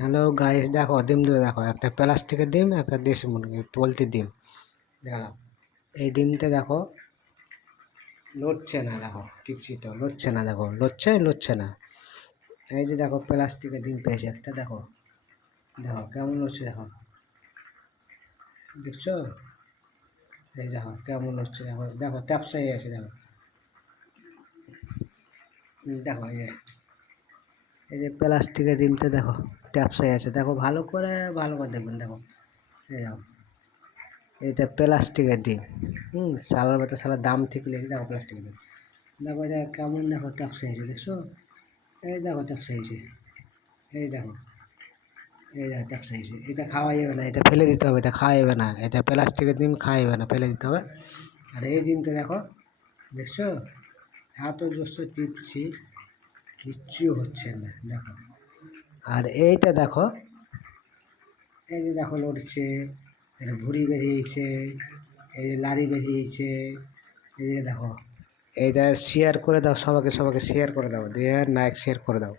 Hello guys, দেখো ডিম দুটো দেখো, একটা প্লাস্টিকের ডিম, একটা দেশি মুরগি পোলট্রির ডিম দেখালাম। এই ডিমটা দেখো লড়ছে না, দেখো টিপছি তো লড়ছে না, দেখো লড়ছে না। এই যে দেখো প্লাস্টিকের ডিম পেয়েছে একটা, দেখো দেখো কেমন লড়ছে, দেখো দেখছো, এই দেখো কেমন লড়ছে, দেখো দেখো ট্যাপসাই আছে, দেখো দেখো এই যে প্লাস্টিকের ডিমটা দেখো ট্যাপসাই আছে, দেখো ভালো করে দেখবেন, দেখো এই দেখো এটা প্লাস্টিকের ডিম। সালার মতো সালার দাম ঠিক লেগে দেখো প্লাস্টিকের ডিম, দেখো এটা কেমন, দেখো ট্যাপসা হয়েছে, দেখছো, এই দেখো ট্যাপসা হয়েছে, এই দেখো ট্যাপসা হয়েছে। এটা খাওয়া যাবে না, এটা ফেলে দিতে হবে, এটা খাওয়া যাবে না, এটা প্লাস্টিকের ডিম খাওয়া যাবে না, ফেলে দিতে হবে। আর এই ডিমটা দেখো, দেখছো এত জোরসে টিপছি কিচ্ছু হচ্ছে না, দেখো। আর এইটা দেখো, এই যে দেখো লড়ছে, এটা ভুঁড়ি বেরিয়েছে, এই যে লাড়ি বেরিয়েছে, এই যে দেখো। এইটা শেয়ার করে দাও, সবাইকে শেয়ার করে দাও, দিয়ে লাইক শেয়ার করে দাও।